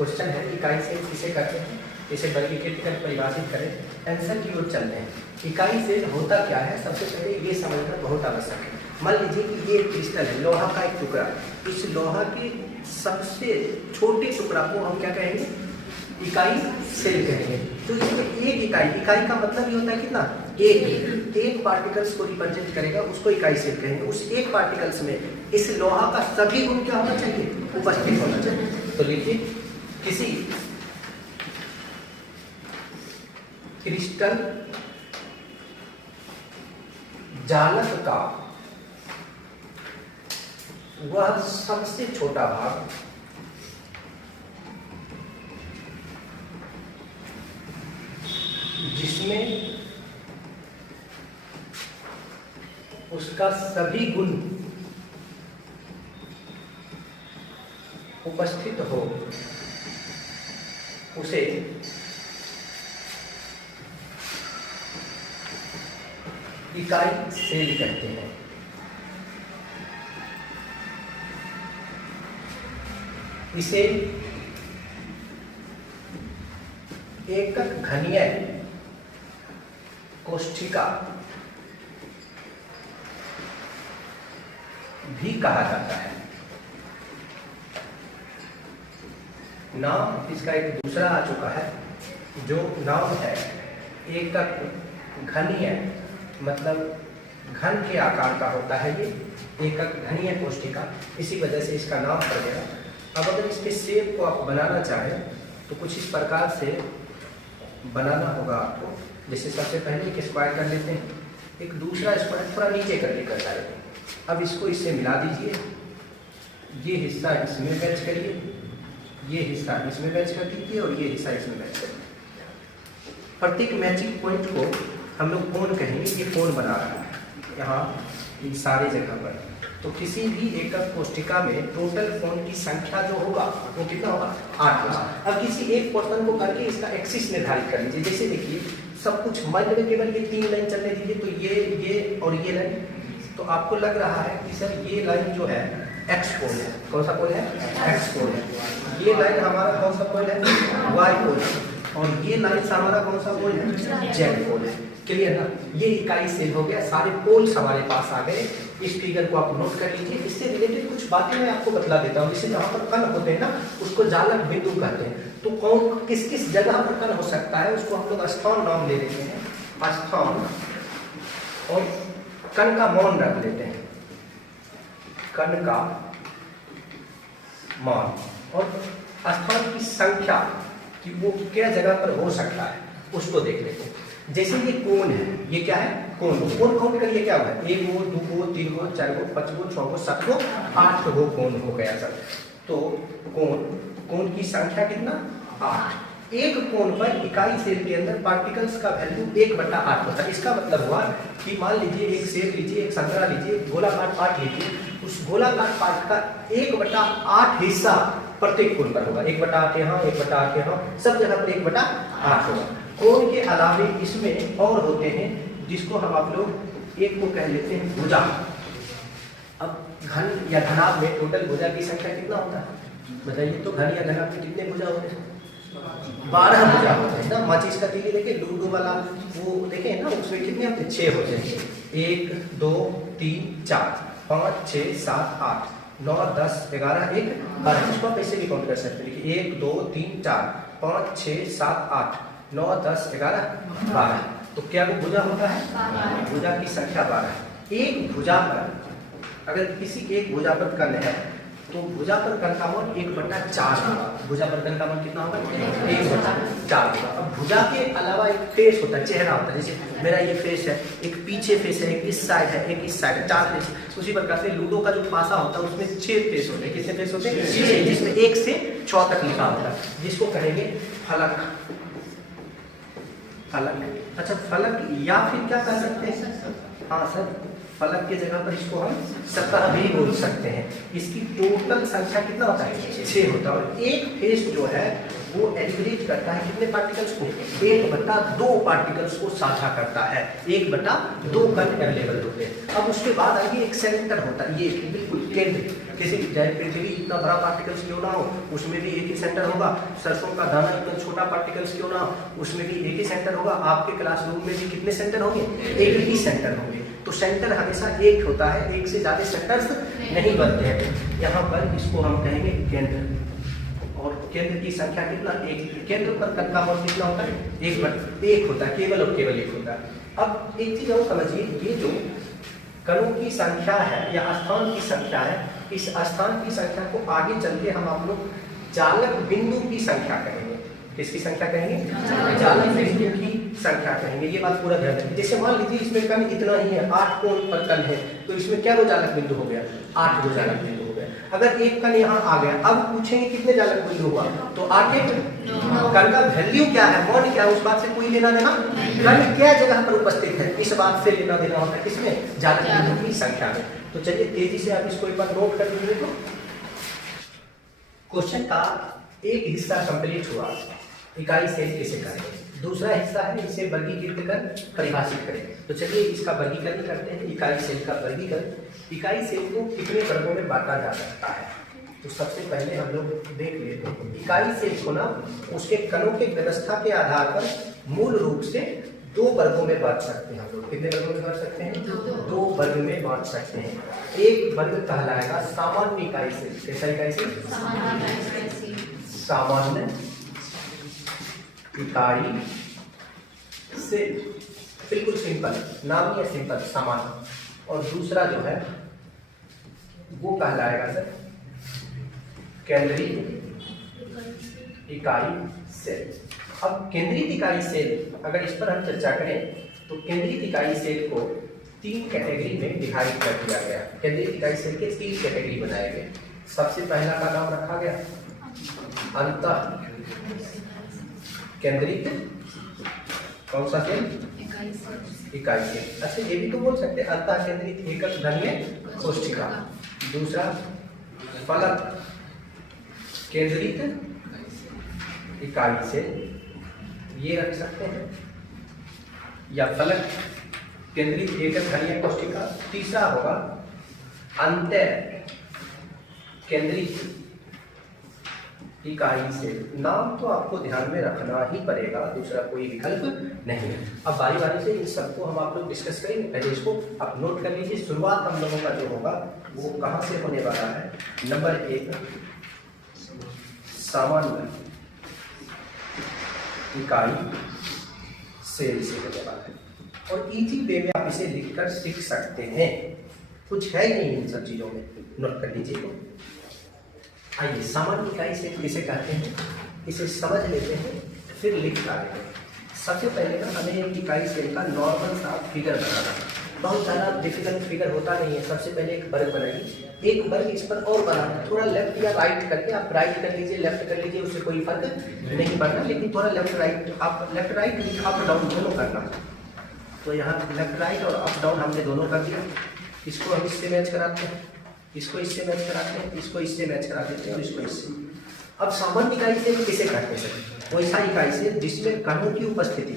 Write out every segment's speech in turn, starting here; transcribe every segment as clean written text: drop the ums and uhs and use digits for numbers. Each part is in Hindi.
क्वेश्चन है इकाई सेल किसे कहते हैं, इसे वर्गीकृत कर परिभाषित करें। आंसर की ओर चलते हैं। इकाई सेल होता क्या है, सबसे पहले ये समझना बहुत आवश्यक है। मान लीजिए कि ये एक क्रिस्टल है, लोहा का एक टुकड़ा। इस लोहा के सबसे छोटे टुकड़ा को हम क्या कहेंगे, इकाई सेल कहेंगे। तो इसमें एक इकाई का मतलब ये होता है कितना, एक पार्टिकल्स को रिप्रेजेंट करेगा, उसको इकाई सेल कहेंगे। उस एक पार्टिकल्स में इस लोहा का सभी गुण क्या होना चाहिए, उपस्थित होना चाहिए। तो लीजिए किसी क्रिस्टल जालक का वह सबसे छोटा भाग जिसमें उसका सभी गुण उपस्थित हो, उसे इकाई सेल कहते हैं। इसे एकक घनीय कोशिका भी कहा जाता है। नाम इसका एक दूसरा आ चुका है, जो नाम है एकक घनीय, मतलब घन के आकार का होता है ये, एकक घनीय कोशिका, इसी वजह से इसका नाम पड़ गया। अब अगर इसके शेप को आप बनाना चाहें तो कुछ इस प्रकार से बनाना होगा आपको। जैसे सबसे पहले एक स्क्वायर कर लेते हैं, एक दूसरा स्क्वायर थोड़ा नीचे करके कर लेते हैं। अब इसको इससे मिला दीजिए, ये हिस्सा इसमें मैच करिए, ये हिस्सा इसमें मैच कर दीजिए और ये हिस्सा इसमें मैच कर दीजिए। प्रत्येक मैचिंग पॉइंट को हम लोग कोण कहेंगे, ये कोण बना रहा है यहाँ इन सारे जगह पर। तो किसी भी एकक कोशिका में टोटल कोण की संख्या जो होगा वो कितना होगा, 8 होगा। अब किसी एक पोर्शन को करके इसका एक्सिस निर्धारित कर लीजिए। जैसे देखिए सब कुछ मध्य में केवल ये 3 लाइन चलने दीजिए, तो ये और ये लाइन। तो आपको लग रहा है कि सर ये लाइन जो है एक्स कोण है। कौन सा कोण है, एक्स कोण है। ये लाइन हमारा कौन सा कोण है, वाई कोण है। और ये लाइन हमारा कौन सा कोण है, जेड कोण है। क्लियर ना, ये इकाई सेल हो गया, सारे पोल्स हमारे पास आ गए। इस फिगर को आप नोट कर लीजिए। इससे रिलेटेड कुछ बातें मैं आपको बतला देता हूँ। जैसे जहाँ पर कण होते हैं ना, उसको जालक बिंदु कहते हैं। तो कौन किस किस जगह पर कण हो सकता है, उसको हम लोग स्थान नाम ले लेते हैं, स्थान, और कण का मान रख लेते हैं, कण का मान, और स्थान की संख्या कि वो क्या जगह पर हो सकता है उसको देख लेते हैं। जैसे ये कोण है, ये क्या है, कोण काउंट करिए, क्या हुआ, 1 गो 2 गो 3 गो 4 गो 5 गो 6 गो 7 गो 8 गो कोण हो गया सर। तो कोण की संख्या कितना, 8। एक कोण पर इकाई सेल के अंदर पार्टिकल्स का वैल्यू 1/8 होता है। इसका मतलब हुआ कि मान लीजिए एक सेब लीजिए, एक संतरा लीजिए, गोलाकार पार्ट लीजिए, उस गोलाकार पार्ट का 1/8 हिस्सा प्रत्येक कोण पर होगा। 1/8 यहाँ, 1/8 यहाँ, सब जगह पर 1/8 होगा। कोण के अलावे इसमें और होते हैं, जिसको हम आप लोग एक को कह लेते हैं भुजा। अब घन या घनाभ में टोटल भुजा की संख्या कितना होता है बताइए, तो घन या घनाभ में कितने भुजा होते हैं, 12 भुजा होते हैं ना। माचिस का तीली देखिए, लूडो वाला वो देखे ना, उसमें कितने होते हैं, 6 होते हैं। 1 2 3 4 5 6 7 8 9 10 11 1 12। इसको आप ऐसे भी काउंट कर सकते हैं। देखिए 1 2 3 4 5 6 7 8 9 10 11 12। तो क्या वो भुजा होता है, भुजा की संख्या 12। एक भुजा पर अगर किसी एक भुजा पर कण है तो भुजा पर कण का मान 1/4 होगा। भुजा पर कण का मान कितना होगा, 1/4 होगा। अब भुजा के अलावा एक फेस होता है, चेहरा होता है। जैसे मेरा ये फेस है, एक पीछे फेस है, एक इस साइड है, एक इस साइड है, 4 फेस। उसी प्रकार से लूडो का जो पासा होता है उसमें 6 फेस होते हैं। कितने फेस होते हैं, 6, जिसमें 1 से 6 तक लिखा होता है, जिसको कहेंगे फलक। फलक, अच्छा फलक या फिर क्या कह सकते हैं, हाँ सर, फलक के जगह पर इसको हम सतह भी बोल सकते हैं। इसकी टोटल संख्या कितना होता है, 6 होता है। और एक फेस जो है वो एलिमिनेट करता है कितने पार्टिकल्स को, 1/2 पार्टिकल्स को साझा करता है। 1/2 कण अवेलेबल होते हैं। अब उसके बाद आगे एक सेंटर होता है, ये बिल्कुल केंद्र। किसी चाहे पृथ्वी इतना बड़ा पार्टिकल्स क्यों ना हो उसमें भी एक ही सेंटर होगा, सरसों का दाना इतना छोटा पार्टिकल्स क्यों ना हो उसमें भी एक ही सेंटर होगा। आपके क्लासरूम में भी कितने सेंटर होंगे? एक ही सेंटर होंगे। तो सेंटर हमेशा एक होता है, एक से ज्यादा सेंटर्स नहीं बनते हैं। यहाँ पर इसको हम कहेंगे केंद्र, और केंद्र की संख्या कितना? एक। केंद्र पर कण का बल कितना होता है? एक होता है, केवल और केवल एक होता है। अब एक चीज और समझिए, ये जो कणों की संख्या है या स्थान की संख्या है, इस स्थान की संख्या को आगे चलते हम लोग चालक बिंदु की संख्या कहेंगे। किसकी संख्या कहेंगे? चालक बिंदु की संख्या कहेंगे। ये बात पूरा ध्यान रखिए। जैसे मान लीजिए इसमें कण इतना ही है, 8 कोण पर कण है, तो इसमें क्या गो चालक बिंदु हो गया? 8 गो चालक बिंदु हो गया। अगर एक कण यहाँ आ गया, अब पूछेंगे कितने चालक बिंदु हुआ, तो 8 कण का वैल्यू क्या है, मान क्या है, उस बात से कोई लेना देना। कण क्या जगह पर उपस्थित है, इस बात से लेना देना होता है। किसमें? चालक बिंदु की संख्या में। तो चलिए तेजी से आप इसको एक बार नोट कर लीजिए। तो क्वेश्चन का एक हिस्सा कंप्लीट हुआ, इकाई सेल कैसे करें। दूसरा हिस्सा है इसे वर्गीकृत कर परिभाषित करें। तो चलिए इसका वर्गीकरण करते हैं। इकाई सेल का वर्गीकरण। इकाई सेल को कितने वर्गों में बांटा जा सकता है, तो सबसे पहले हम लोग देख लेते हैं। इकाई सेल को ना उसके कणों के व्यवस्था के आधार पर मूल रूप से 2 वर्गों में बांट सकते हैं हम लोग। कितने वर्गों में बांट सकते हैं? 2 वर्ग में बांट सकते हैं। एक वर्ग कहलाएगा सामान्य इकाई सेल। कैसा इकाई सेल? सामान्य इकाई सेल, बिल्कुल सिंपल, नाम ही है सिंपल, सामान्य। और दूसरा जो है वो कहलाएगा सर केंद्रीय इकाई सेल। अब केंद्रीय इकाई सेल, अगर इस पर हम चर्चा करें तो केंद्रीय इकाई सेल को 3 कैटेगरी में डिवाइड कर दिया गया। केंद्रीय इकाई सेल के 3 कैटेगरी बनाए गए। सबसे पहला का नाम रखा गया अंतः केंद्रित, कौन सा सेल? इकाई सेल। अच्छा ये भी तो बोल सकते हैं अंतः केंद्रित एकक धन्य कोशिका। दूसरा फलक केंद्रित इकाई सेल, ये रख सकते हैं, या फलक केंद्रित एकक धन्य कोशिका। तीसरा होगा अंतः केंद्रित इकाई सेल। नाम तो आपको ध्यान में रखना ही पड़ेगा, दूसरा कोई विकल्प नहीं है। अब बारी बारी से इन सबको हम आप लोग डिस्कस करेंगे। पहले इसको आप नोट कर लीजिए। शुरुआत हम लोगों का जो होगा वो कहाँ से होने वाला है? नंबर 1 सामान्य इकाई सेल से होने वाला है। और इजी वे में आप इसे लिखकर सीख सकते हैं, कुछ है ही नहीं इन सब चीजों में। नोट कर लीजिए। तो आइए सामान्य इकाई सेल किसे कहते हैं, इसे समझ लेते हैं, फिर लिख पाएंगे। सबसे पहले ना हमें एक इकाई सेल का नॉर्मल सा फिगर बनाना है। बहुत ज़्यादा डिफिकल्ट फिगर होता नहीं है। सबसे पहले एक वर्ग बनाइए, एक वर्ग इस पर और बनाना है। थोड़ा लेफ्ट या राइट करके, आप राइट कर लीजिए, लेफ्ट कर लीजिए, उससे कोई फर्क नहीं पड़ता, लेकिन थोड़ा लेफ्ट राइट, आप लेफ्ट राइट अप डाउन दोनों करना है। तो यहाँ लेफ्ट राइट और अप डाउन हमने दोनों कर दिया। इसको हम इससे मैच कराते हैं, इसको इससे मैच कराते हैं, इसको इससे मैच करा देते हैं और इसको इससे। अब सामान्य इकाई सेल किसे कहते हैं? वैसा इकाई सेल जिसमें कणों की उपस्थिति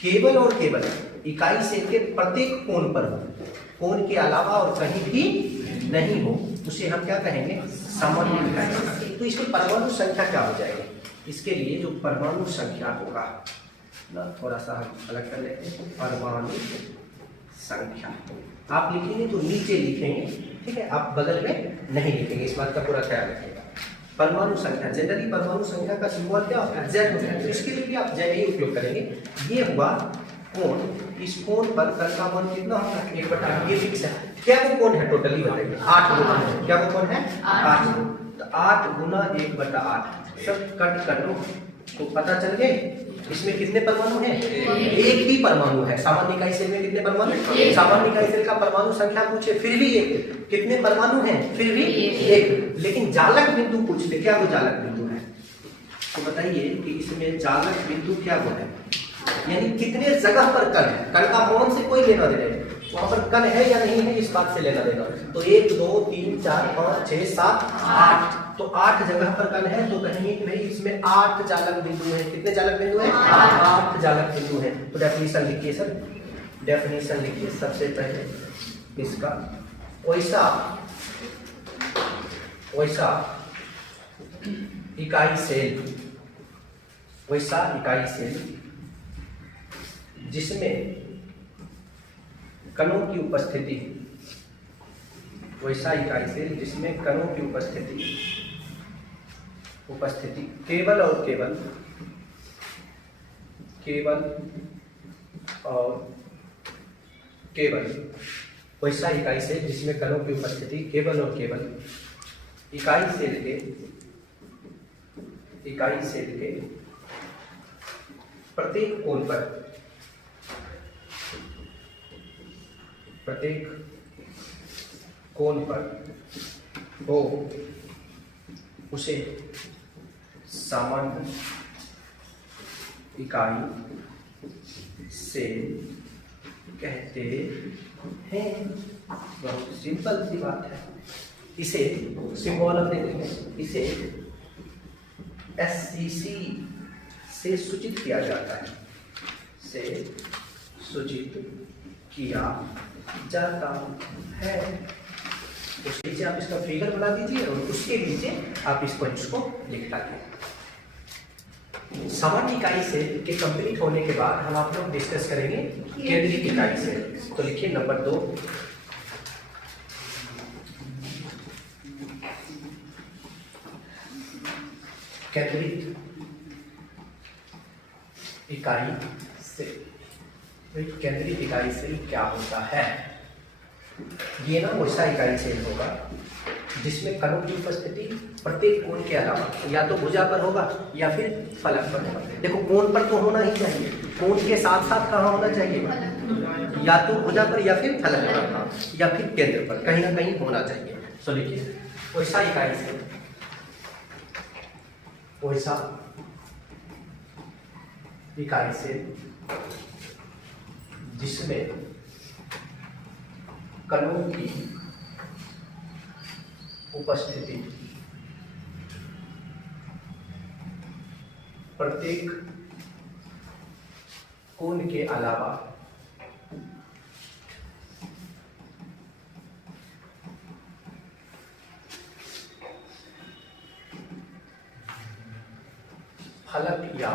केवल और केवल इकाई सेल के प्रत्येक कोण पर हो, कोण के अलावा और कहीं भी नहीं हो, उसे हम क्या कहेंगे? सामान्य इकाई सेल। तो इसकी परमाणु संख्या क्या हो जाएगी? इसके लिए जो परमाणु संख्या होगा ना, थोड़ा सा हम अलग कर लेते हैं। परमाणु संख्या आप लिखेंगे तो नीचे लिखेंगे, ठीक है, आप बगल में नहीं लिखेंगे, इस बात का पूरा ख्याल रखिएगा। परमाणु संख्या, जनरली परमाणु संख्या का सिंबल क्या होता है? Z होता है, तो इसके लिए भी आप Z ही उपयोग करेंगे। ये हुआ कोण, इस कोण पर कण का मान कितना होगा? 1/8। ये फिक्स है। क्या वो कोण है टोटली बताइए? 8 गुना है। क्या वो कोण है? 8। तो 8 गुना 1/8 सब कट कर लो, तो पता चल गए इसमें कितने परमाणु हैं? एक ही परमाणु है। सामान्य इकाई सेल में कितने परमाणु? सामान्य इकाई सेल का परमाणु संख्या पूछे फिर भी एक, कितने परमाणु हैं? फिर भी एक। लेकिन जालक बिंदु पूछते, क्या वो जालक बिंदु है? तो बताइए कि इसमें जालक बिंदु क्या वो है, यानी कितने जगह पर कण है। कण का मान से कोई लेना देना, वहां पर कण है या नहीं है इस बात से लेना देना। तो 1 2 3 4 5 6 7 8, तो 8 जगह पर कण है, तो कहेंगे कि भाई इसमें 8 जालक बिंदु है। कितने जालक बिंदु है? 8 जालक बिंदु है। तो डेफिनेशन लिखिए सर, डेफिनेशन लिखिए सबसे पहले इसका। वैसा वैसा इकाई सेल जिसमें कणों की उपस्थिति, वैसा इकाई सेल जिसमें कणों की उपस्थिति केवल और केवल वैसा इकाई सेल जिसमें कणों की उपस्थिति केवल और केवल इकाई सेल के प्रत्येक कोण पर हो, उसे सामान्य इकाई सेल कहते हैं। बहुत सिंपल सी बात है। इसे सिंबल हम दे देंगे, इसे SCC से सूचित किया जाता है, उसके नीचे आप इसका फिगर बना दीजिए और उसके नीचे आप इसको लिख डालिए। सामान्य इकाई सेल के कंप्लीट होने के बाद हम आप लोग डिस्कस करेंगे केंद्रीय इकाई सेल। तो लिखिए नंबर 2, केंद्रीय इकाई सेल। केंद्रीय इकाई सेल क्या होता है? ये ना वैसा इकाई सेल होगा जिसमें कणों की उपस्थिति प्रत्येक कोण के अलावा या तो भुजा पर होगा या फिर फलक पर होगा। देखो कोण पर तो होना ही चाहिए, कोण के साथ साथ कहाँ होना चाहिए? या तो भुजा पर या फिर फलक पर या फिर केंद्र पर, कहीं ना कहीं होना चाहिए। सो लिखिए वैसा इकाई सेल, वैसा इकाई सेल जिसमें कणों की उपस्थिति प्रत्येक कोण के अलावा फलक या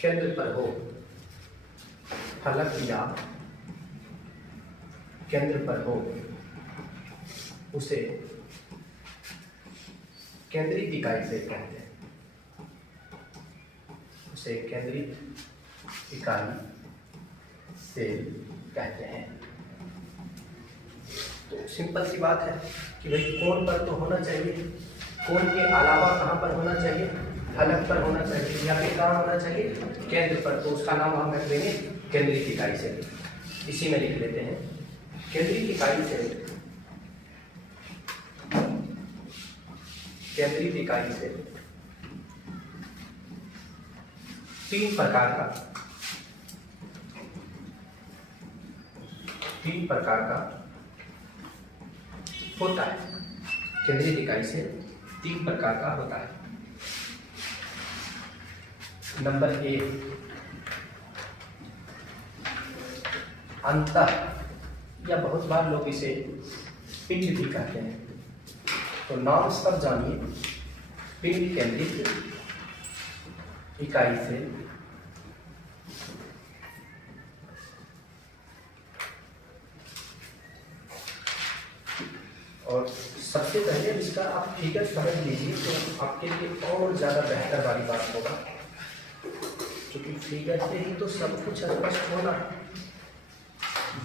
केंद्र पर हो, फलक या केंद्र पर हो, उसे केंद्रीय इकाई सेल कहते हैं, उसे केंद्रीय इकाई सेल कहते हैं। तो सिंपल सी बात है कि भाई कोण पर तो होना चाहिए, कोण के अलावा कहाँ पर होना चाहिए? फलक पर होना चाहिए या फिर कहाँ होना चाहिए? केंद्र पर। तो उसका नाम हम रख देंगे केंद्रीय इकाई सेल। इसी में लिख लेते हैं केंद्रीय इकाई सेल। केंद्रीय इकाई सेल तीन प्रकार का होता है। केंद्रीय इकाई सेल 3 प्रकार का होता है। नंबर 1, अंतः, या बहुत बार लोग इसे पिंड भी कहते हैं। तो नाम सब जानिए, पिंड केंद्रित इकाई सेल और सबसे पहले इसका आप फिगर समझ लीजिए तो आपके लिए और ज़्यादा बेहतर वाली बात होगा, क्योंकि फिगर से ही तो सब कुछ स्पष्ट होना,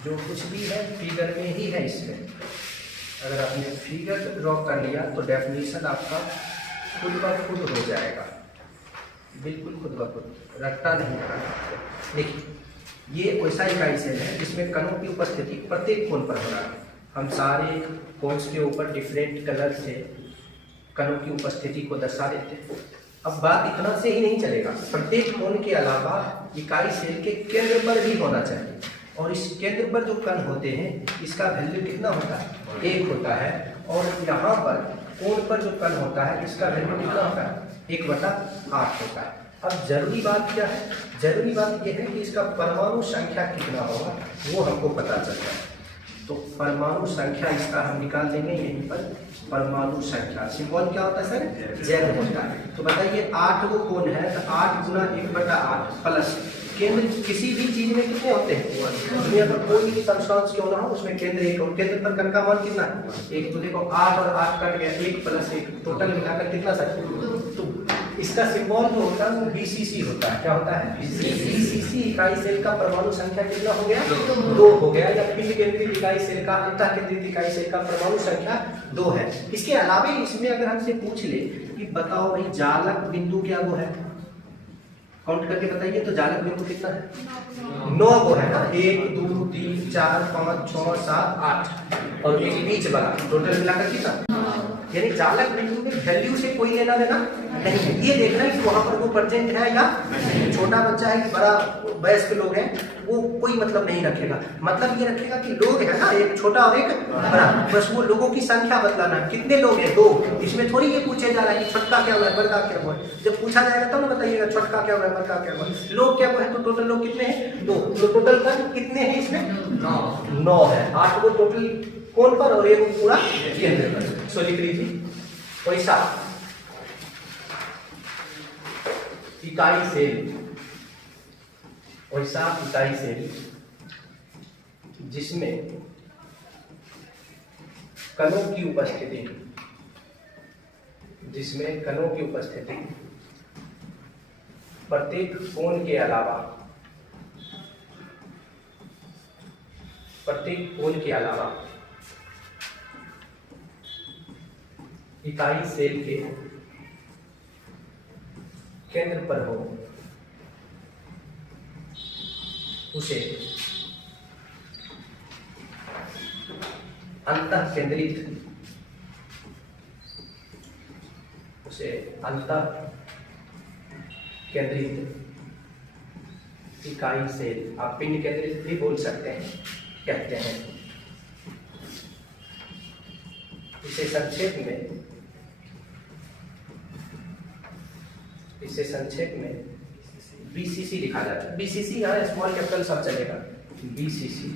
जो कुछ भी है फिगर में ही है। इसमें अगर आपने फिगर ड्रॉ कर लिया तो डेफिनेशन आपका खुद ब खुद हो जाएगा, बिल्कुल खुद ब खुद, रट्टा नहीं करना। देखिए ये वैसा इकाई सेल है जिसमें कणों की उपस्थिति प्रत्येक कोण पर हो रहा है। हम सारे कोन्स के ऊपर डिफरेंट कलर से कणों की उपस्थिति को दर्शा देते हैं। अब बात इतना से ही नहीं चलेगा, प्रत्येक कोण के अलावा इकाई सेल के केंद्र पर भी होना चाहिए। और इस केंद्र पर जो कण होते हैं इसका वैल्यू कितना होता है? 1 होता है। और यहाँ पर कोण पर जो कण होता है इसका वैल्यू कितना होता है? 1/8 होता है। अब जरूरी बात क्या है? जरूरी बात यह है कि इसका परमाणु संख्या कितना होगा वो हमको पता चलता है। तो परमाणु संख्या इसका हम निकाल देंगे यहीं पर। परमाणु संख्या सिंबल क्या होता है सर? जेड होता है। तो बताइए 8 को कोण है तो 8 गुना 1/8 प्लस केंद्र किसी भी चीज में कितने होते हैं? दुनिया पर कोई भी सबस्टांस क्यों ना हो उसमें केंद्र एक और केंद्र पर कण का मान कितना है? एक। तो देखो 8 और 8 कट गया, 1 + 1 टोटल मिलाकर कितना सर? तो इसका सिंबल जो होता है वो बीसीसी होता है। क्या होता है? बीसीसी इकाई सेल का परमाणु संख्या कितना हो गया? 2 हो गया। या पिंड केंद्रित इकाई सेल का अंतः केंद्रित इकाई सेल का परमाणु संख्या 2 है। इसके अलावा इसमें अगर हमसे पूछ ले कि बताओ भाई जालक बिंदु क्या वो है, काउंट करके बताइए तो जालक बिंदु कितना है? 9 वो है ना। 1 2 3 4 5 6 7 8 और एक बीच वाला टोटल मिलाकर कितना? यानी जालक बिंदु में वैल्यू से कोई लेना देना नहीं है। ये देखना है कि वहां पर वो प्रेजेंट है या छोटा बच्चा है कि बड़ा वयस्क लोग हैं, वो कोई मतलब नहीं रखेगा। मतलब ये रखेगा कि लोग है ना, एक छोटा और एक बड़ा, बस वो लोगों की संख्या बतलाना है। कितने लोग हैं? 2। इसमें थोड़ी ये पूछे जा रहा है कि छोटका क्या हुआ है बड़का क्या हुआ है। जब पूछा जाएगा तब ना बताइएगा छोटका क्या हुआ है बड़का क्या हुआ है। लोग क्या हुआ है तो टोटल लोग कितने हैं? 2। तो टोटल कण कितने हैं इसमें? 9 है। 8 को टोटल कोण पर और 1 पूरा केंद्र पर। सो लिख लीजिए वैसा इकाई सेल, वैसा इकाई सेल जिसमें कणों की उपस्थिति, जिसमें कणों की उपस्थिति प्रत्येक कोण के अलावा, प्रत्येक कोण के अलावा इकाई सेल के केंद्र पर हो, उसे अंतः केंद्रित, उसे अंतः केंद्रित इकाई सेल, आप पिंड केंद्रित भी बोल सकते हैं, कहते हैं। इसे संक्षेप में बीसीसी लिखा जाता है। बीसीसी यहाँ स्मॉल कैपिटल सब चलेगा, बीसीसी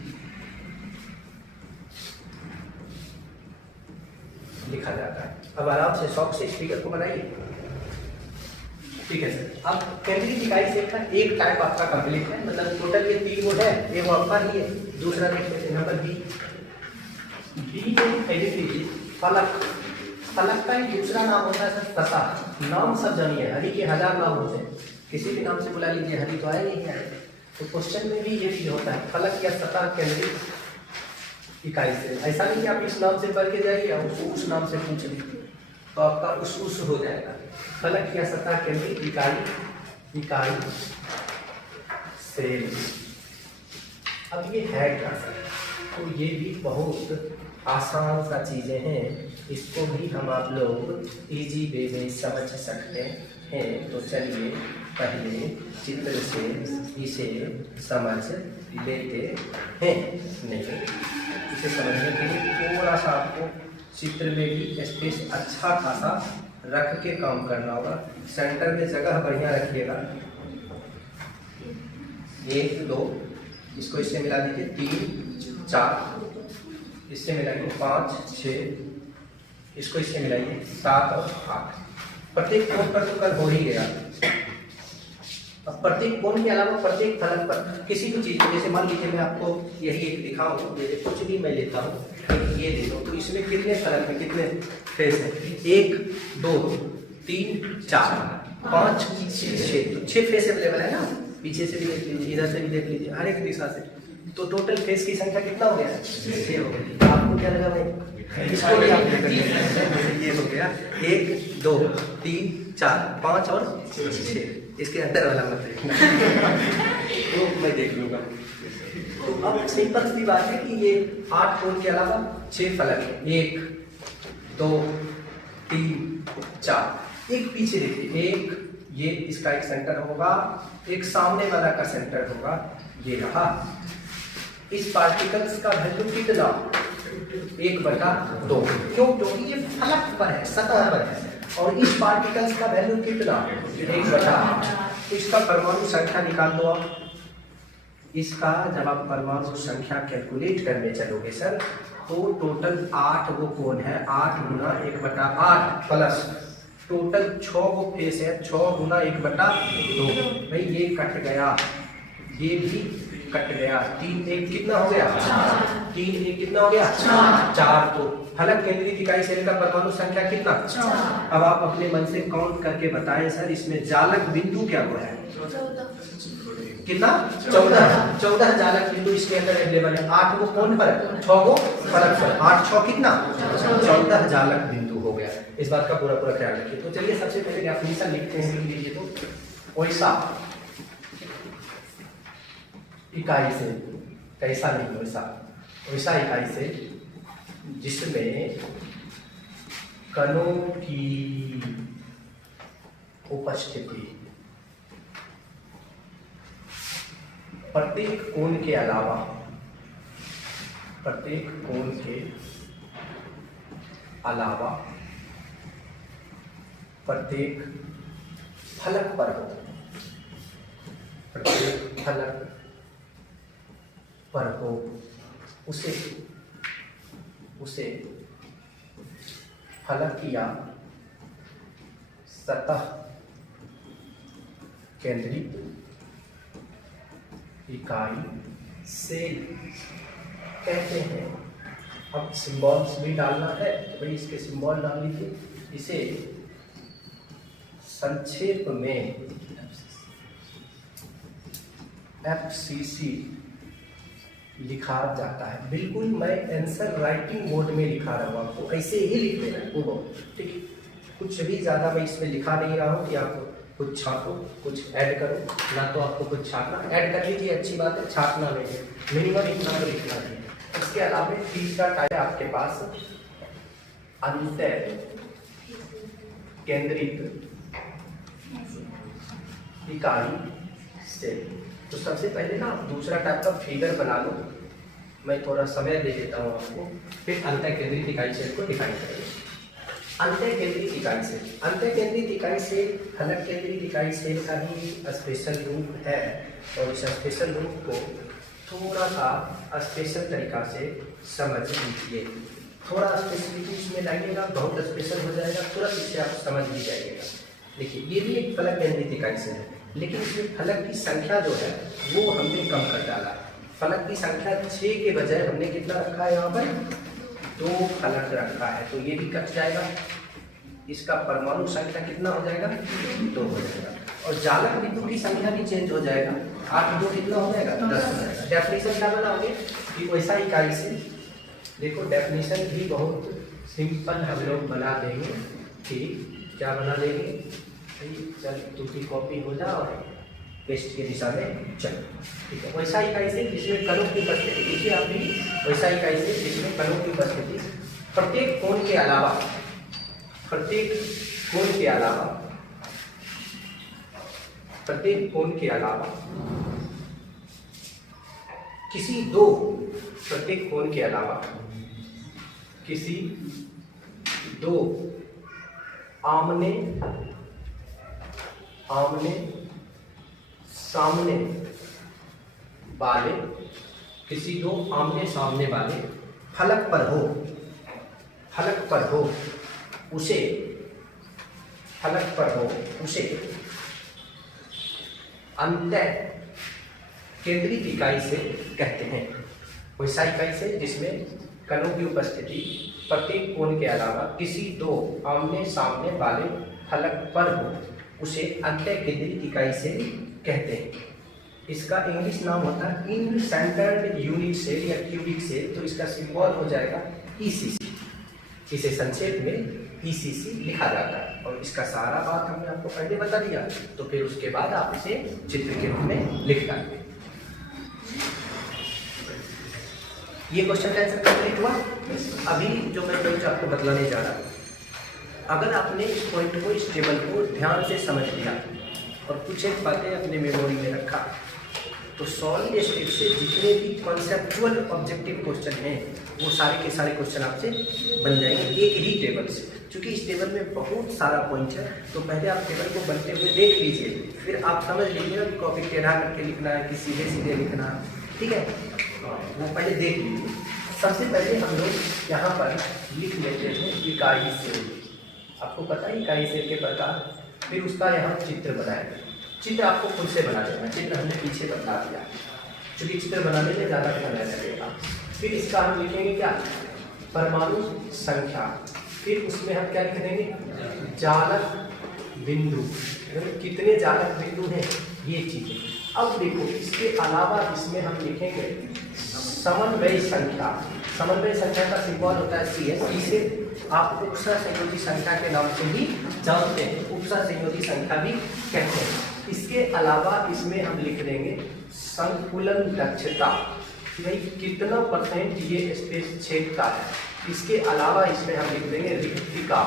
लिखा जाता है। अब आराम से शौक से स्पीकर को बनाइए। ठीक है सर। अब केंद्रित इकाई सेल का एक टाइप आपका कंप्लीट है, मतलब टोटल ये 3 वो है। एक वो आपका ही है, दूसरा देख लेते हैं यहाँ पर बी में लिख लीजिए फलक। फलक का एक दूसरा नाम होता है सर सतह। नाम सब जानिए, हरि के 1000 नाम होते हैं, किसी भी नाम से बुला लीजिए, हरि तो आए नहीं आए। तो क्वेश्चन में भी ये चीज होता है, फलक या सतह केंद्रित इकाई सेल। ऐसा नहीं कि आप इस नाम से पढ़ के जाइए और उसको उस नाम से पूछ लीजिए तो आपका उस हो जाएगा। फलक या सतह केंद्रित इकाई सेल। अब ये है क्या सर? तो ये भी बहुत आसान सा चीज़ें हैं, इसको भी हम आप लोग इजी वे में समझ सकते हैं। तो चलिए पहले चित्र से इसे समझ लेते हैं। नहीं, इसे समझने के लिए थोड़ा सा आपको चित्र में भी स्पेस अच्छा खासा रख के काम करना होगा। सेंटर में जगह बढ़िया रखिएगा। 1 2, इसको इससे मिला दीजिए 3 4, इससे मिलाइए 5 6, इसको इससे मिलाइए 7 और 8। प्रत्येक कोण पर तो कल हो ही गया। अब प्रत्येक कोण के अलावा प्रत्येक फलक पर किसी भी चीज, जैसे मान लीजिए मैं आपको यही एक दिखाऊं, जैसे कुछ भी मैं लेता हूँ, ये दे दो, तो इसमें कितने फलक में कितने फेस हैं? 1 2 3 4 5 6 6 फेस अवेलेबल है ना। पीछे से भी देख लीजिए, इधर से भी देख लीजिए, हर एक दिशा से। तो टोटल फेस की संख्या कितना हो गया? 6 हो गया। आपको क्या लगा भाई? इसको भी आप ये हो गया 1 2 3 4 5 और 6। इसके अंदर वाला मत देखना तो मैं देख लूंगा। तो अब सिंपल सी बात है कि ये 8 कोण के अलावा 6 फलक है। 1 2 3 4। एक पीछे देखिए, एक ये इसका एक सेंटर होगा, एक सामने वाला का सेंटर होगा, ये रहा। इस पार्टिकल्स का वैल्यू कितना? 1/2। क्यों? क्योंकि ये फलक पर है, सतह पर है। और इस पार्टिकल्स का वैल्यू कितना? 1/8। तो इसका परमाणु संख्या निकाल दो आप। इसका जब आप परमाणु संख्या कैलकुलेट करने चलोगे सर, तो टोटल 8 वो कोण है, 8 गुना 1/8 प्लस टोटल 6 वो फेस है, 6 गुना 1/2। भाई ये कट गया, ये भी कट गया, 3 1 कितना हो गया, 3 1 कितना हो गया, 4। तो फलक केंद्रित इकाई से का परमाणु संख्या कितना, 4। अब आप अपने मन से काउंट करके बताएं सर, इसमें जालक बिंदु क्या हुआ है, कितना, 14 जालक बिंदु इसके अंदर अवेलेबल है। 8 वो कोण पर है, 6 वो फलक पर, 8 6 कितना, 14 जालक बिंदु हो गया। इस बात का पूरा पूरा ख्याल रखिए। तो चलिए सबसे पहले डेफिनेशन लिखते हैं, लिख लीजिए। तो वैसा इकाई से, कैसा नहीं, वैसा, वैसा इकाई से जिसमें कणों की उपस्थिति प्रत्येक कोण के अलावा, प्रत्येक कोण के अलावा प्रत्येक फलक पर हो, प्रत्येक फलक पर हो, उसे फलक या सतह केंद्रित इकाई से कहते हैं। अब सिंबल्स भी डालना है, तो भाई इसके सिंबल डाल लीजिए। इसे संक्षेप में FCC लिखा जाता है। बिल्कुल मैं आंसर राइटिंग मोड में लिखा रहा हूँ, आपको ऐसे ही लिख देना है वो, ठीक है। कुछ भी ज़्यादा मैं इसमें लिखा नहीं रहा हूँ कि आप कुछ छापो कुछ ऐड करो, ना तो आपको कुछ छापना, ऐड कर लीजिए अच्छी बात है, छापना नहीं है, मिनिमम इतना तो लिखना है। इसके अलावा तीसरा टाइप आपके पास अंतर केंद्रित इकाई से। तो सबसे पहले ना दूसरा टाइप का फिगर बना लो, मैं थोड़ा समय दे देता हूँ आपको, फिर अंतर केंद्रित इकाई से को डिफाइन करेंगे। अंतर केंद्रित इकाई से, अंतर केंद्रित इकाई से फलक केंद्रित इकाई से का ही स्पेशल रूप है, और इस स्पेशल रूप को थोड़ा सा स्पेशल तरीका से समझ लीजिए। थोड़ा स्पेशलिटी इसमें लाइएगा, बहुत स्पेशल हो जाएगा, तुरंत इससे आप समझ भी जाइएगा। देखिए ये भी एक फलक केंद्रित इकाई से है, लेकिन इसमें फलक की संख्या जो है वो हमने कम कर डाला। फलक की संख्या 6 के बजाय हमने कितना रखा है, यहाँ पर 2 फलक रखा है, तो ये भी कट जाएगा। इसका परमाणु संख्या कितना हो जाएगा, 2 हो जाएगा, और जालक बिंदु की संख्या भी चेंज हो जाएगा। 8 2 कितना हो जाएगा, 10 हो जाएगा। डेफिनेशन क्या बनाओगे कि वैसा इकाई से, देखो डेफिनेशन भी बहुत सिंपल हम लोग बना देंगे, ठीक, क्या बना देंगे, चल तुझी कॉपी हो जा और पेस्ट के दिशा में चल, ठीक है। वैसा इकाई से जिसमें कणों की उपस्थिति, देखिए आप भी, वैसा इकाई से जिसमें कणों की उपस्थिति प्रत्येक कोण के अलावा, प्रत्येक कोण के अलावा, प्रत्येक कोण के अलावा किसी 2, प्रत्येक कोण के अलावा किसी 2 आमने सामने वाले, किसी 2 आमने सामने वाले फलक पर हो, फलक पर हो उसे, फलक पर हो उसे अंतर केंद्रित इकाई से कहते हैं। वैसा इकाई से जिसमें कणों की उपस्थिति प्रत्येक कोण के अलावा किसी 2 आमने सामने वाले फलक पर हो, उसे अंतर केंद्रित इकाई से कहते हैं। इसका इंग्लिश नाम होता है इन सेंटर्ड यूनिट सेल या क्यूबिक सेल, तो इसका सिंबल हो जाएगा ECC। इसे संक्षेप में ECC लिखा जाता है, और इसका सारा बात हमने आपको पहले बता दिया, तो फिर उसके बाद आप इसे चित्र के रूप में लिख डालिए। ये क्वेश्चन का आंसर कंप्लीट हुआ। अभी जो मैं पॉइंट आपको बतलाने जा रहा हूँ, अगर आपने इस पॉइंट को, इस टेबल को ध्यान से समझ लिया और कुछ एक बातें अपने मेमोरी में रखा, तो सॉलिड स्टेट से जितने भी कॉन्सेप्चुअल ऑब्जेक्टिव क्वेश्चन हैं वो सारे के सारे क्वेश्चन आपसे बन जाएंगे एक ही टेबल से। क्योंकि इस टेबल में बहुत सारा पॉइंट है, तो पहले आप टेबल को बनते हुए देख लीजिए, फिर आप समझ लीजिएगा कि कॉपी टेढ़ा करके लिखना है कि सीधे सीधे लिखना है, ठीक है। वो पहले देख लीजिए। सबसे पहले हम लोग यहाँ पर लिख लेते हैं इकाई सेल। आपको पता है इकाई सेल के प्रकार, फिर उसका यहाँ चित्र बनाएंगे। चित्र आपको खुद से बना देना, चित्र हमने पीछे बता दिया, क्योंकि चित्र बनाने में ज़्यादा समय लगेगा। फिर इसका हम लिखेंगे क्या, परमाणु संख्या, फिर उसमें हम क्या लिख देंगे, जालक बिंदु, कितने जालक बिंदु हैं ये चीज़ें। अब देखो इसके अलावा इसमें हम लिखेंगे समन्वय संख्या। समन्वय संख्या का सिंबल होता है CS, इसे आप उपसर संयोजी संख्या के नाम से भी जानते हैं, उपसर संयोजी संख्या भी कहते हैं। इसके अलावा इसमें हम लिख देंगे संकुलन दक्षता, भाई कितना % ये स्पेस छेदता है। इसके अलावा इसमें हम लिख देंगे रिक्तिका,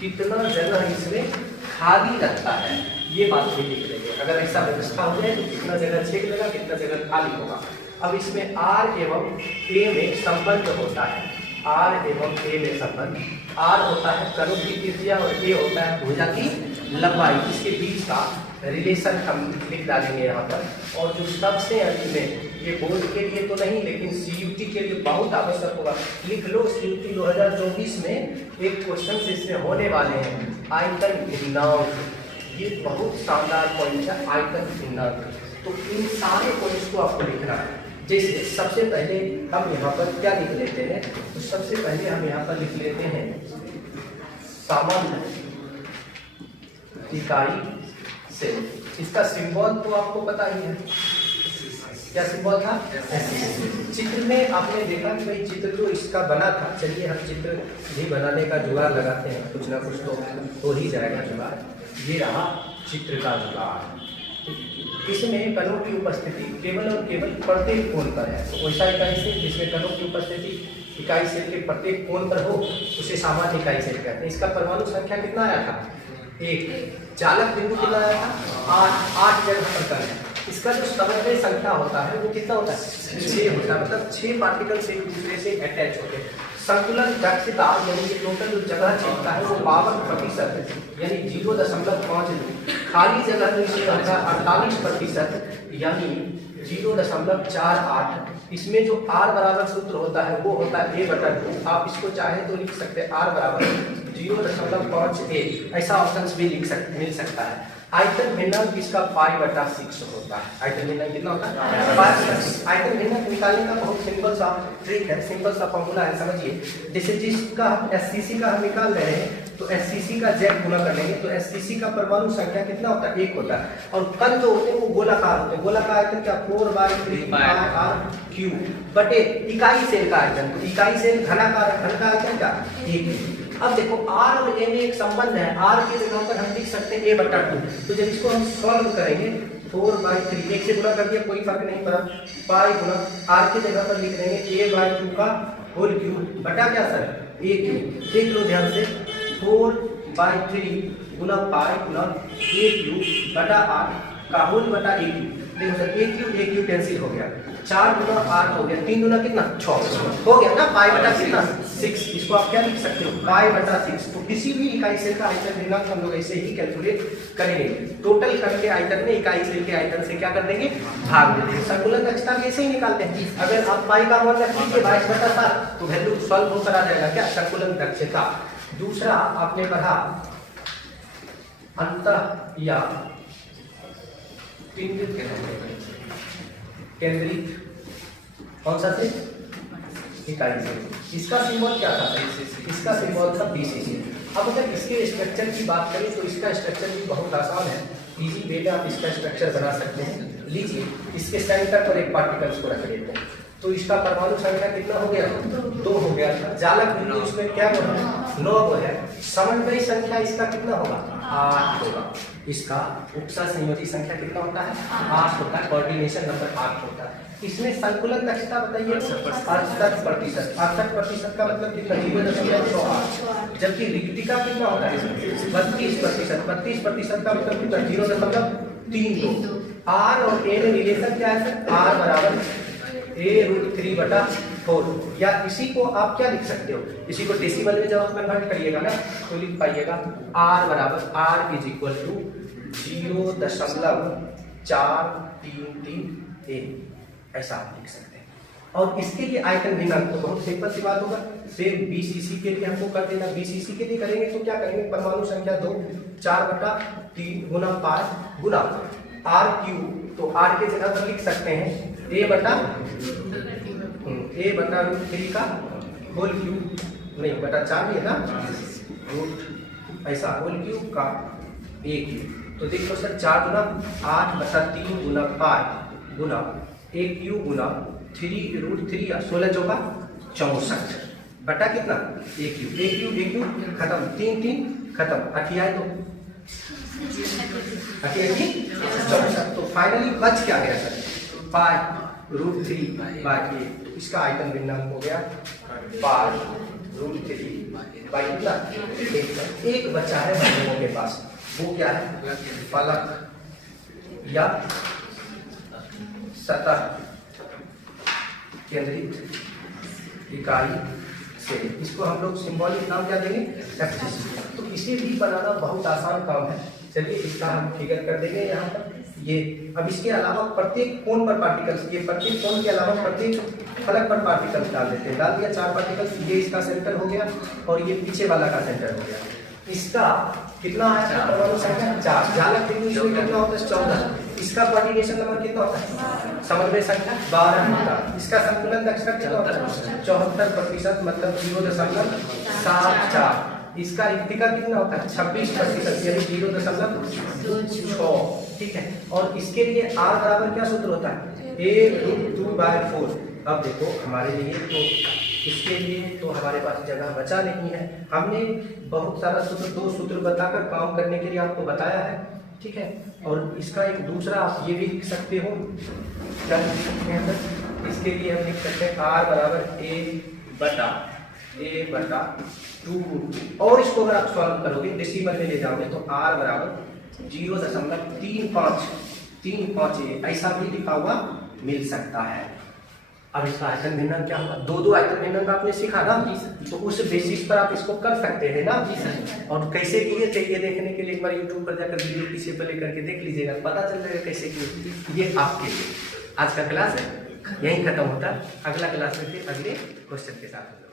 कितना जगह इसमें खाली लगता है, ये बात भी लिख देंगे। अगर ऐसा व्यवस्था हो जाए तो कितना जगह छेद लगा, कितना जगह खाली होगा। अब इसमें R एवं A में संबंध होता है, R एवं A में संबंध, R होता है कणों की त्रिज्या और A होता है भुजा की लंबाई, इसके बीच का रिलेशन हम लिख डालेंगे यहाँ पर। और जो सबसे अंत में, ये बोर्ड के लिए तो नहीं लेकिन CUT के लिए बहुत आवश्यक होगा, लिख लो CUT 2024 में एक क्वेश्चन से इसमें होने वाले हैं, आयतन भिन्नांक। ये बहुत शानदार पॉइंट है, आयतन भिन्नांक। तो इन सारे पॉइंट्स को आपको लिखना है। जैसे सबसे पहले हम यहाँ पर क्या लिख लेते हैं, तो सबसे पहले हम यहाँ पर लिख लेते हैं सामान्य इकाई से। इसका सिंबल तो आपको पता ही है, क्या सिंबल था, चित्र में आपने देखा कि भाई चित्र जो इसका बना था। चलिए हम चित्र भी बनाने का जुगाड़ लगाते हैं, कुछ ना कुछ तो हो ही जाएगा जुगाड़। ये रहा चित्र का जुगाड़। इसमें कणों की उपस्थिति केवल और केवल प्रत्येक कोण पर है, तो वैसा इकाई सेल जिसमें कणों की उपस्थिति इकाई सेल के प्रत्येक कोण पर हो उसे सामान्य इकाई सेल कहते हैं। इसका परमाणु संख्या कितना आया था, 1। चालक बिंदु कितना आया था, 8 जगह पर कण है। इसका जो समन्वय संख्या होता है वो कितना होता है, 6 होता है, मतलब 6 पार्टिकल से एक दूसरे से अटैच होते हैं। संकुलन दक्षता यानी कि टोटल जो जगह छेदता है वो 52% है, यानी 0.52। खाली जगह जो इसमें होता है 48%, यानी 0.48। इसमें जो R बराबर सूत्र होता है वो होता है A/2। आप इसको चाहे तो लिख सकते हैं R बराबर 0.5A, ऐसा ऑप्शन भी मिल सकता है। आयतन भिन्नांक इसका π/6 होता है। आयतन भिन्नांक कितना होता है, π/6। आयतन भिन्नांक निकालने का बहुत सिंपल सा ट्रिक है, सिंपल सा फॉर्मूला है, समझिए। जैसे जिसका SCC का हम निकाल रहे हैं तो SCC का Z गुना कर लेंगे, तो SCC का परमाणु संख्या कितना होता है, 1 होता है। और कण जो होते हैं वो गोलाकार होते हैं। गोलाकार आयतन क्या, 4/3πr³ बटे इकाई सेल का आयतन। तो इकाई सेल घनाकार है, घन का आयतन क्या, 1। अब देखो R और A में एक संबंध है, R की जगह पर हम लिख सकते हैं A/2। तो जब इसको हम सॉल्व करेंगे 4/3, 1 से गुणा कर दिया कोई फर्क नहीं पड़ा, पाई गुना R की जगह पर लिख देंगे A/2 का होल क्यूब बटा क्या सर, A³। देख लो ध्यान से, 4/3 गुना पाई गुना A³ बटा 8 का होल बटा A³। देखो सर A³ कैंसिल हो गया, 4 गुना 8 हो गया, 3 गुना कितना 6 हो गया ना, π/6 कितना 6। इसको आप क्या लिख सकते हो, π/6। तो किसी भी इकाई सेल का आयतन भिन्नांक हम लोग ऐसे ही कैलकुलेट करेंगे। टोटल कण के आयतन में इकाई सेल के आयतन से क्या कर देंगे, भाग देंगे। संकुलन दक्षता भी ऐसे ही निकालते हैं। अगर आप पाई का मान रख लीजिए 22/7 तो वैल्यू सॉल्व होकर आ जाएगा क्या, संकुलन दक्षता। दूसरा आपने पढ़ा अंतः या केंद्रित, कौन सा थे, इकाई सेल। इसका सिंबल क्या था, इसका सिंबल था BCC। अब अगर इसके स्ट्रक्चर की बात करें तो इसका स्ट्रक्चर भी बहुत आसान है, इजी वे में आप इसका स्ट्रक्चर बना सकते हैं। लीजिए इसके सेंटर पर एक पार्टिकल्स को रख देते हैं, तो इसका परमाणु संख्या कितना हो गया, 2 हो गया। जालक बिंदु इसमें क्या हो है, 9 है। समन्वय संख्या इसका कितना होगा, 8 होगा। इसका उपसर संयोजी संख्या कितना होता है, 8 होता है। कोऑर्डिनेशन नंबर 8 होता है। इसमें संकुलन दक्षता बताइए, 68%। 68% का मतलब कितना, 0.68। जबकि रिक्तिका कितना होता है, 32%। 32% का मतलब कितना, 0.32। R और A में रिलेशन क्या है, R बराबर A√3/2 4 या इसी को आप क्या लिख सकते हो, इसी को डेसिमल में जब आप कन्वर्ट करिएगा ना तो लिख पाइएगा r बराबर r इज इक्वल टू 0.433 ऐसा आप लिख सकते हैं। और इसके लिए आयतन भिन्नांक तो बहुत सिंपल सी बात होगा, सेम BCC के लिए हमको कर देना। BCC के लिए करेंगे तो क्या करेंगे, परमाणु संख्या 2 4/3 गुना पाई गुना r क्यूब, तो r के जगह पर लिख सकते हैं a/√3 का होल क्यूब, नहीं बटा 4 है ना, रूट ऐसा होल क्यूब का a क्यूब। तो देखो सर 4 गुना 8/3 गुना पाई गुना a क्यूब गुना 3√3 या 16 चौका 64 बटा कितना a क्यूब खत्म, 3 खत्म, 8 2 64। तो फाइनली बच क्या गया सर, π√3/a। इसका आयतन भिन्नांक हो गया π√3/1। एक बच्चा है हम लोगों के पास, वो क्या है, फलक या सतह केंद्रित इकाई से, इसको हम लोग सिंबॉलिक नाम क्या देंगे, FGC। तो इसे भी बनाना बहुत आसान काम है। चलिए इसका हम फिगर कर देंगे यहाँ पर ये। अब इसके अलावा प्रत्येक कोण पर पार्टिकल्स, ये प्रत्येक कोण के अलावा प्रत्येक फलक पर पार्टिकल्स डाल देते हैं। डाल दिया 4 पार्टिकल्स, ये इसका सेंटर हो गया और ये पीछे वाला का सेंटर हो गया। इसका कितना है, परमाणु संख्या 4, जालक बिंदु इसमें कितना होता है 14। इसका कोऑर्डिनेशन नंबर कितना होता है, समन्वय संख्या 12 होता है। इसका संतुलन दक्षता कितना होता है 74%, मतलब 0.74। इसका रिक्तिका कितना होता है 26%, यानी 0.26। ठीक है, और इसके लिए r बराबर क्या सूत्र होता है, a√2/4। अब देखो हमारे लिए तो इसके लिए तो हमारे पास जगह बचा नहीं है, हमने बहुत सारा सूत्र, 2 सूत्र बताकर काम करने के लिए आपको बताया है। ठीक है, और इसका एक दूसरा आप ये भी लिख सकते हो, क्या लिख सकते हैं सर, इसके लिए हम लिख सकते हैं r बराबर a/2। और इसको अगर आप सॉल्व करोगे डेसिमल में ले जाओगे तो r बराबर 0.35 ऐसा भी लिखा हुआ मिल सकता है। अब इसका आयतन भिन्नांक क्या होगा, 2 आयतन भिन्नांक आपने सीखा ना, तो उस बेसिस पर आप इसको कर सकते हैं ना। और कैसे किए थे ये देखने के लिए एक बार यूट्यूब पर जाकर वीडियो पीछे प्ले करके देख लीजिएगा, पता चल जाएगा कैसे किए। ये आपके लिए आज का क्लास है यहीं खत्म होता है, अगला क्लास में फिर अगले क्वेश्चन के साथ।